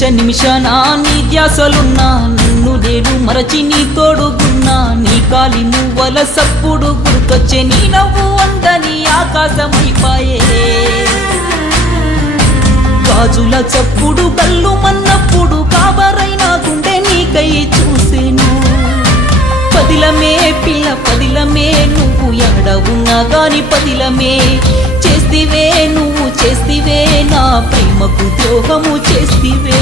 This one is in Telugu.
నిమిషాన నీ ధ్యాసలున్నా నన్ను నేను మరచి నీ తోడుగున్నా నీ కాలి మువ్వల సప్పుడు గుర్తొచ్చే నీ నవ్వు అందని ఆకాశమైపాయే గాజుల చప్పుడు కళ్ళు మన్నప్పుడు కాబరైన గుండె నీకై చూసేను పదిలమే పిల్ల పదిలమే నువ్వు ఎడవున్నా గాని పదిలమే చేస్తివే నువ్వు చేస్తివే నా ప్రేమకు ద్రోహము చేస్తివే